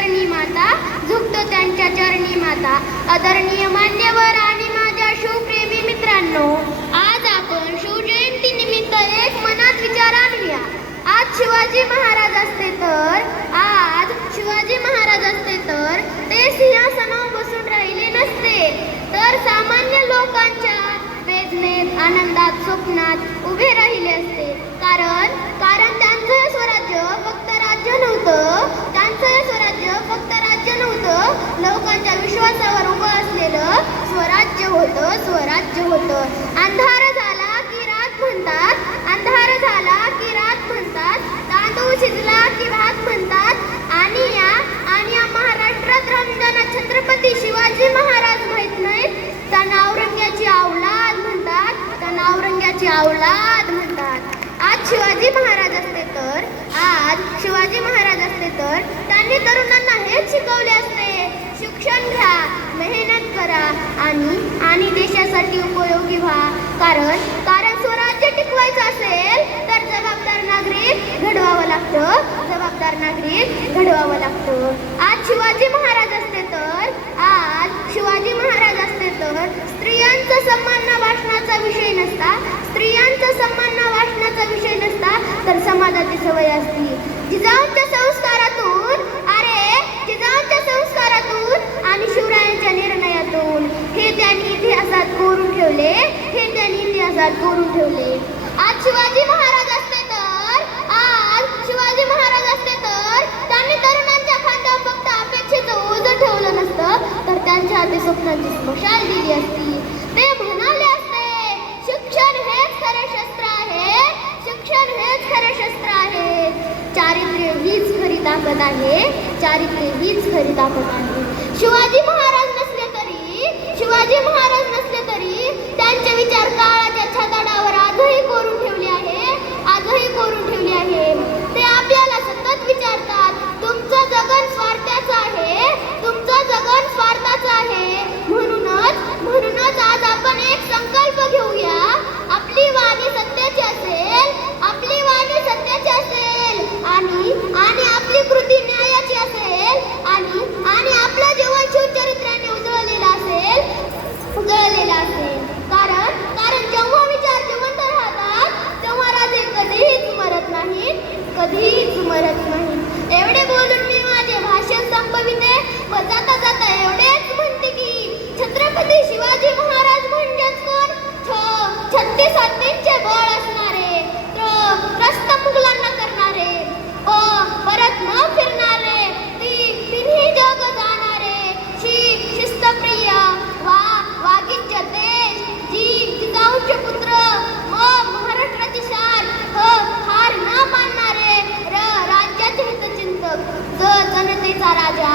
चरणी माता, झुकतो त्यांच्या चरणी माता. आदरणीय मान्यवर आणि माझ्या शिवप्रेमी मित्रांनो, आज आपण शिवजयंती निमित्त एक मनात विचार आणूया. आज शिवाजी महाराज असते तर ते सिंहासनावर बसून राहिले नसते, तर सामान्य लोकांच्या वेदनेत, आनंदात, स्वप्नात उभे राहिले असते. कारण त्यांचं हे स्वराज्य फक्त राज्य नव्हतं, लोकांच्या विश्वासावर उभं असलेलं स्वराज्य होतं. अंधार झाला की रात म्हणतात, तांदूळ शिजला की भात म्हणतात. आणि या महाराष्ट्रात रमजाना छत्रपती शिवाजी महाराज माहित नाहीत, त्यांना औरंग्याची औलाद म्हणतात. आज शिवाजी महाराज असते तर त्यांनी तरुणांना हेच शिकवले असते: शिक्षण घ्या, मेहनत करा आणि देशासाठी उपयोगी व्हा. कारण स्वराज्य टिकवायचं असेल तर जबाबदार नागरिक घडवावं लागतं. आज शिवाजी महाराज असते तर स्त्रियांचा सन्मान वाचनाचा विषय नसता, तर समाजाची सवय असती. जिजाऊंच्या संस्कारातून आणि शिवरायांच्या निर्णयातून हे त्यांनी इतिहासात कोरून ठेवले. आज शिवाजी महाराज असते तर त्यांनी तरुणांच्या खांद्यावर फक्त अपेक्षेचं ओझं ठेवलं नसतं, तर त्यांच्या हाती स्वप्नांची मशाल दिली असती. ते म्हणाले असते, शिक्षण हेच खरे शस्त्र आहे. चारित्र्य हीच खरी ताकद आहे. शिवाजी महाराज नसले तरी त्यांचे विचार काळाच्या छाताडावर आजही कोरून ठेवले आहे. ते आपल्याला सतत विचारतात, तुमचं जगन स्वार्थाचं आहे. म्हणूनच आज आपण एक संकल्प घेऊया. आपली वाणी सत्याची असेल आणि आपली कृती न्यायाची असेल आणि आपलं जीवन शिवचरित्राने उजळलेलं असेल. कारण जेव्हा विचार जिवंत राहतात तेव्हा राजे कधीच मरत नाहीत. एवढे बोलून मी माझे भाषण संपविते व जाता एवढेच म्हणते की छत्रपती शिवाजी महाराज म्हणजेच कोण? 36 हत्तींचे बळ असणारे, त्रस्त मुघलांना करणारे, परत न फिरणारे, तिन्ही जग जाणारे, शिस्तप्रिय, वागीचे देश, जिजाऊंचे पुत्र, महाराष्ट्राची शान, हार न मानणारे, राज्याचे हितचिंतक, जनतेचा राजा.